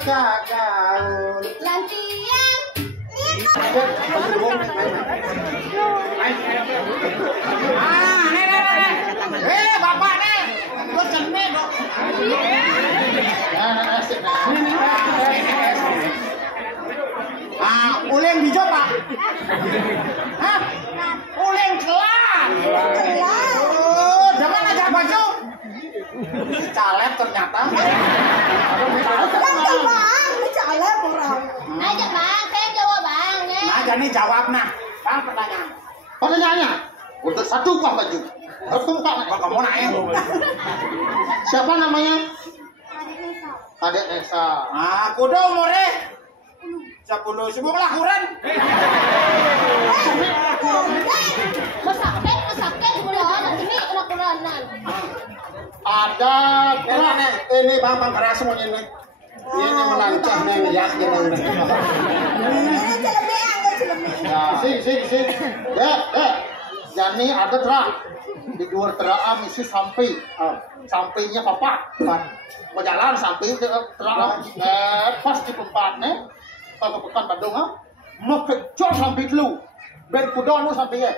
gaul. Lantian. Bapak nih. Gua cermin dong. Uling hijau Pak. Hah? Uling kelas. Oh, jangan aja baju. Caleb ternyata. Caleb orang. Aja Bang, saya jawab Bang. Nah, jadi jawab nah. Bang pertanyaan. Pertanyaannya, untuk satu buah baju. Satu Pak. Kamu nanya. Siapa namanya? Adik Esa. Kuda umurnya 10 sibuk lahuran. Masaknya bulan ini anak bulanan. Ada ini bang keras semuanya ini. Ini melancah nih ya gini. Ya, sih. Jadi ada terak di luar terak misi sampai sampainya papa. Berjalan sampai terak pas di tempatnya. Kalau bukan Bandung mau kejar sampai dulu. Ben kuda nu sampai ya.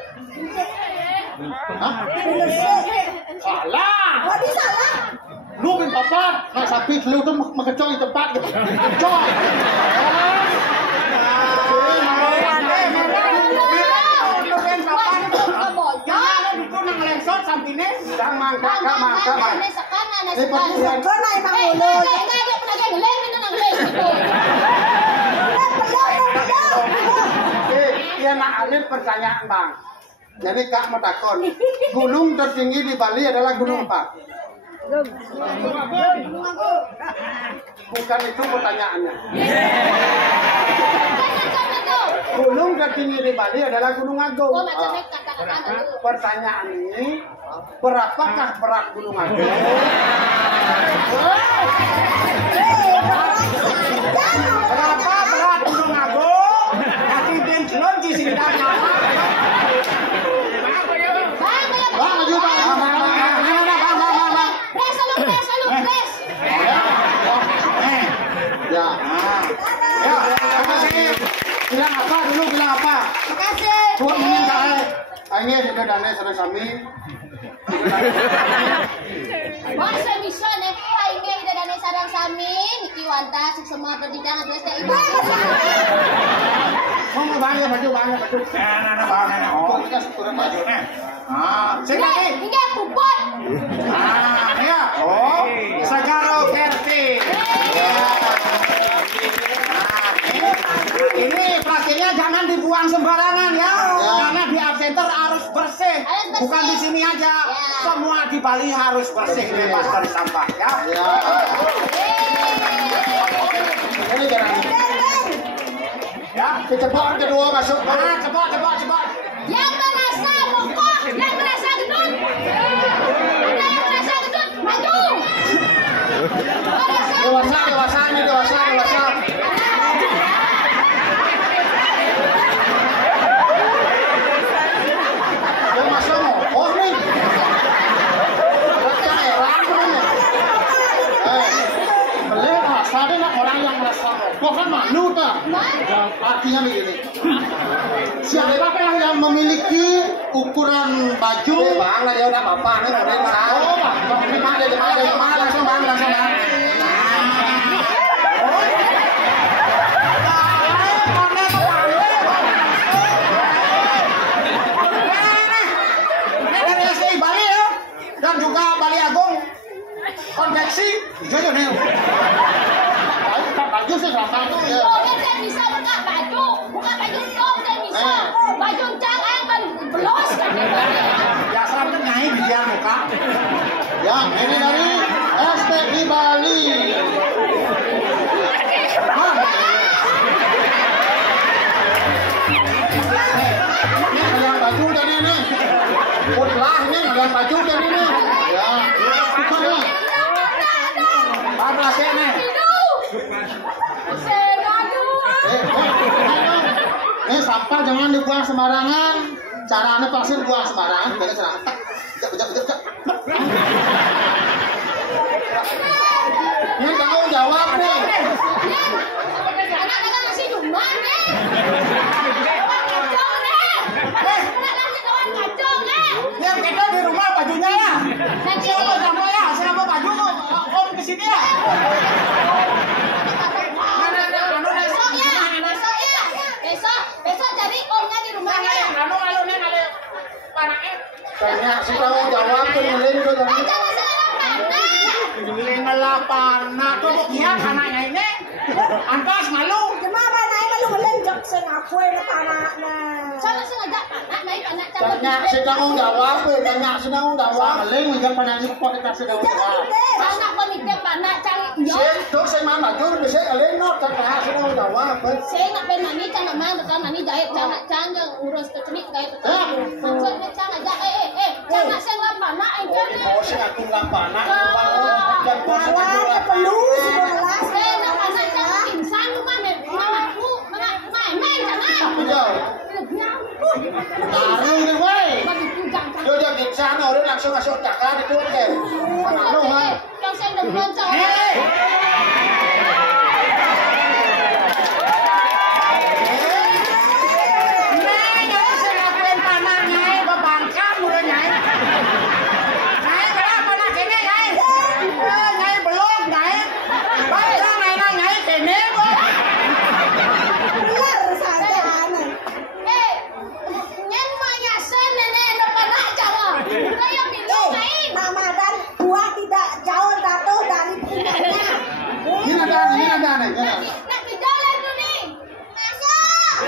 Salah. Oh, salah. Lu bin papa, nah sampai dulu tuh mau kejar di tempat gitu. Kejar. Alif pertanyaan bang. Jadi kak mau takon. Gunung tertinggi di Bali adalah gunung apa? Bukan itu pertanyaannya. Gunung tertinggi di Bali adalah Gunung Agung. Pertanyaan ini, berapakah berat Gunung Agung? Berapa berat Gunung Agung? Kaki bencelon di sini dah nyawa. Bang, maju bang. Ya. Ya, makasih. Bilang apa dulu, bilang apa? Makasih. Buat meninggal. Ini sudah dana sareng sami. Bang, saya bisa nih. Ini sudah dana sareng sami. Niki wanta semua pendidikan address teh ibu. Mau bang baju. Nah, bang. Oh, kita syukuran bajunya. Sing lagi. Ini kupon. Ya. Oh, Sagaro Kerti. Ini plastiknya jangan dibuang sembarangan ya. Karena di absenter harus bersih. Bukan di sini aja. Semua di Bali harus bersih, bebas dari sampah ya. Ini jangan. Ya, Cepat kedua masuk. cepat. Yang merasa rokok, yang merasa gendut. Ada yang merasa gendut, maju. Dewasa. Yang masuk mau. Oh nih. Beratnya beli sadar nak orang yang merasa rokok kan malu tak? Artinya begini. Siapakah yang memiliki ukuran baju? Bang, ya udah bapak nih udah besar. Oh, bang, langsung bang. Dari SDI Bali ya, dan juga Bali Agung konveksi, jujur nih. Baju sih sama itu ya. Saya bisa buka baju saya bisa. Baju jangan kan belos kan. Ya selamat nyai dia muka. Ya, ini dari STI Bali. Ini kalian baju dan ini. Putlah ini kalian baju dan ini. Ya, bukan ya. Apa sih nih? Ini sampah jangan dibuang sembarangan. Caranya pasti dibuang sembarangan. Jangan serangan. Bejak. Ini tanggung jawab nih. Besok cari omnya di rumahnya. Tanya si tanggung jawab tuh ngelin tuh tadi. Ini ngelapana tuh kian anaknya ini. Antas malu. Kenapa naik malu melenjak sengaku enak anaknya. Sana sengaja panak naik panak cabut. Tanya si tanggung jawab tuh, tanya si tanggung jawab. Ngelin menjak panani kok dikasih tanggung jawab. Sana komite panak cari yo. Tuh saya mana jur bisa ngelin no tanya si tanggung jawab. Saya nak penani cang mang dekat mani jahit cang yang urus kecenik gaya tu. Maksudnya cang aja cang nak saya panak aja ni. Oh si aku lapana. Lawan pelus bola. Saya nak panak cang pingsan rumah mamaku main sana. Betul. Taruh ni wei. Bagi tujang cang. Dia jadi sana orang langsung masuk cakar itu kan. Mana ha? Cang saya dah belanja. Ramadan buah tidak jauh jatuh dari punggungnya. Ini ada. Nak di jalan tu ni. Masuk.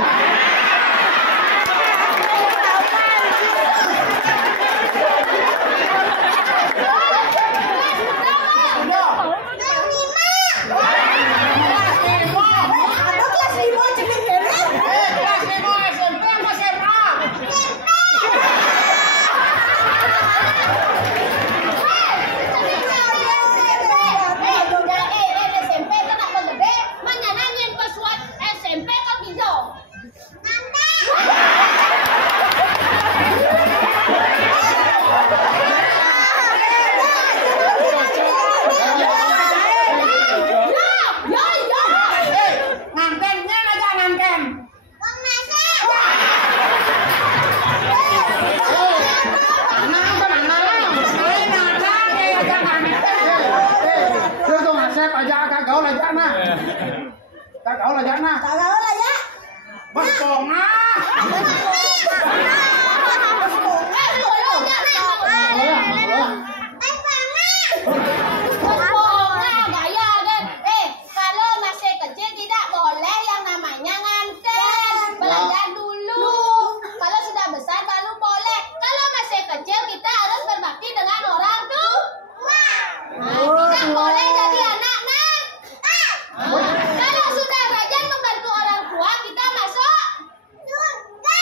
Ada kelas 5 jenis kere. SMP kan nak bergede, mana nanyain password SMP kau hijau. Kagak lah jana. Kalau lah ya. Bestongah. Kalau masih kecil tidak boleh yang namanya nganten. Belajar dulu. Kalau sudah besar baru boleh. Kalau masih kecil kita harus berbakti dengan orang tua. Tidak boleh jadi anak nak. Kalau sudah rajin membantu orang tua kita masuk surga.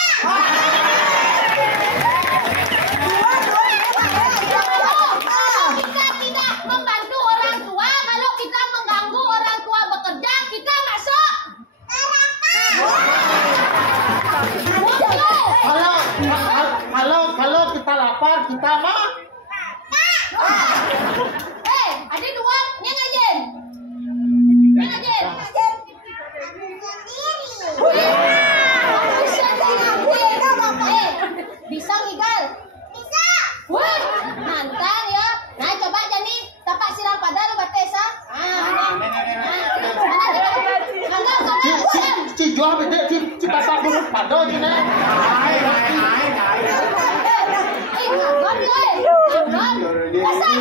Kalau kita tidak membantu orang tua, kalau kita mengganggu orang tua bekerja, kita masuk neraka. Kalau kita lapar kita mah. Ada dua, yang ngajin. Bisa ngigal? Bisa. Wih, nantang ya. Nah, coba Jani, tapak siram pada lu batesa. Si jual beda si pasar buruk pada je ni. Ngagam dia. Ngasah.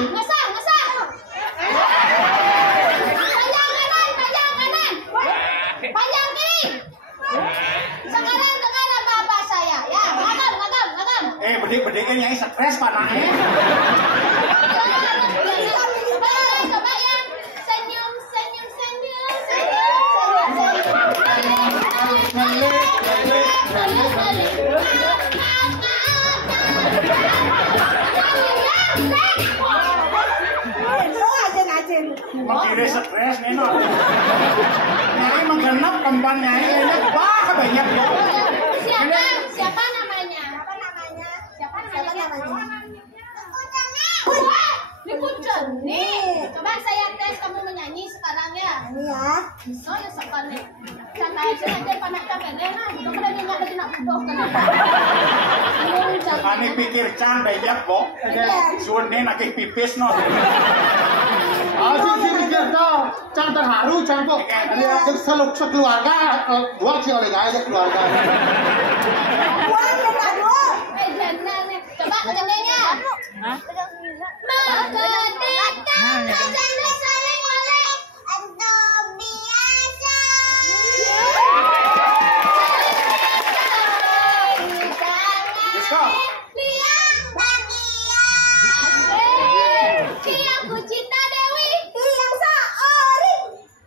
Panjang kiri. Sekarang dengar apa saya. Ya, ngagam. Bedek-bedeknya nyai stres panahnya. Coba yang senyum. Makire stres nih no. Nyai menggenap kemban nyai ini bah banyak ya. Siapa namanya? Likucen nih. Coba saya tes kamu menyanyi sekarang ya. Ini ya. Bisa ya sekali. Cantai aja panak capek nah. Kita udah nyenyak lagi nak butuh kenapa? Ani pikir can banyak kok. Suun nih nakik pipis no. sih mikir tau, can terharu, can kok sekeluarga, dua sih oleh gaya keluarga. Buang kita dua. Coba kegendengnya. Menggedekan bercanda saling oleh untuk biasa. Liang bahagia. Yang ku cinta Dewi. Yang seori.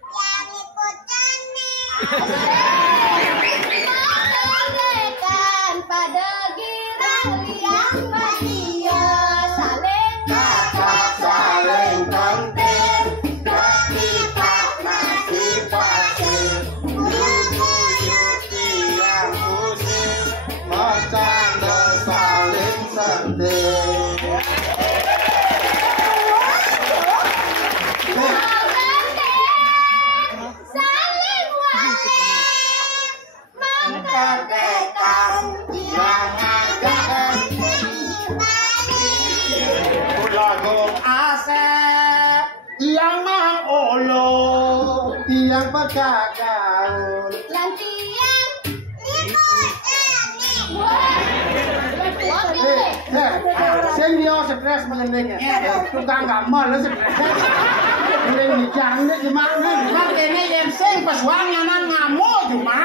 Yang ikut Cani. Menggedekan pada girang liang bahagia. Saling kakak saling konten. Kekipak masih pasir. Buyut-buyut tiang pusing, bercanda saling sentil. Saling menggedekan yang agak Lagung Asep Yang mang olo, yang pegagaun. lantian ikut Cani. Sing dia stres mengendengnya. Tukang gamal lu stres. Mending dijang nih gimana? kan ini yang sing pesuangnya nang ngamuk cuma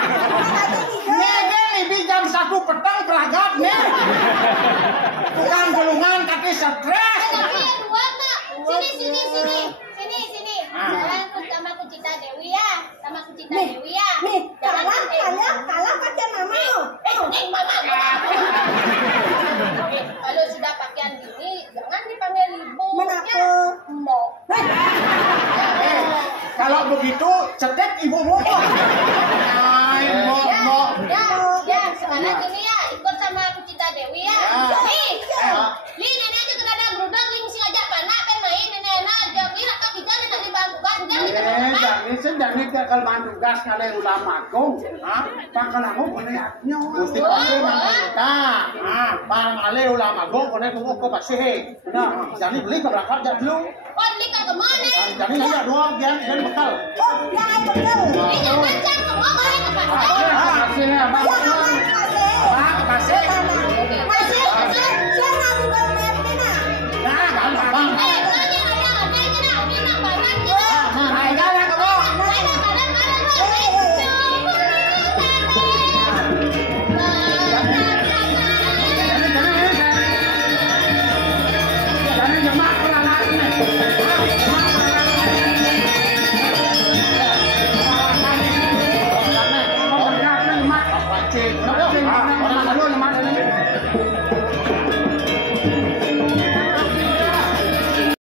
ngege nih jam 1 petang keragat nih tukang gulungan kaki stres Tapi yang dua nak. Sini. Jalan sama ku cinta Dewi ya. Sama ku cinta Dewi ya. Nih, Jangan kalah pakai mama. mama. Kalau sudah pakaian gini, jangan dipanggil ibu. Kenapa? Mbok. kalau begitu cetek ibumu ay mo Ya, sekarang gini ya, ikut sama aku cinta Dewi ya. Li nenek aja kena ada gerudang, li mesti ngajak panak, kan main nenek aja. Kira kaki jalan nak dibangkukan, jangan kita bermain. Jadi sedang kalau mantugas kali ulama agung, bakal aku melihatnya. Gusti pasti kita, parang ale ulama agung, kone bungo ko pasti. Nah, jadi beli ke belakang aja dulu. Kau beli ke kemana? Jadi hanya dua gian dan bekal. Oh, jangan betul. Ini jangan can semua kali ke pasar. Makasih ya, bang. kasih Masih, jangan bukan merkina. nah gampang Tanya ada ini nak banyak gitu. ay gala kamu Jadi jemak pelan ini.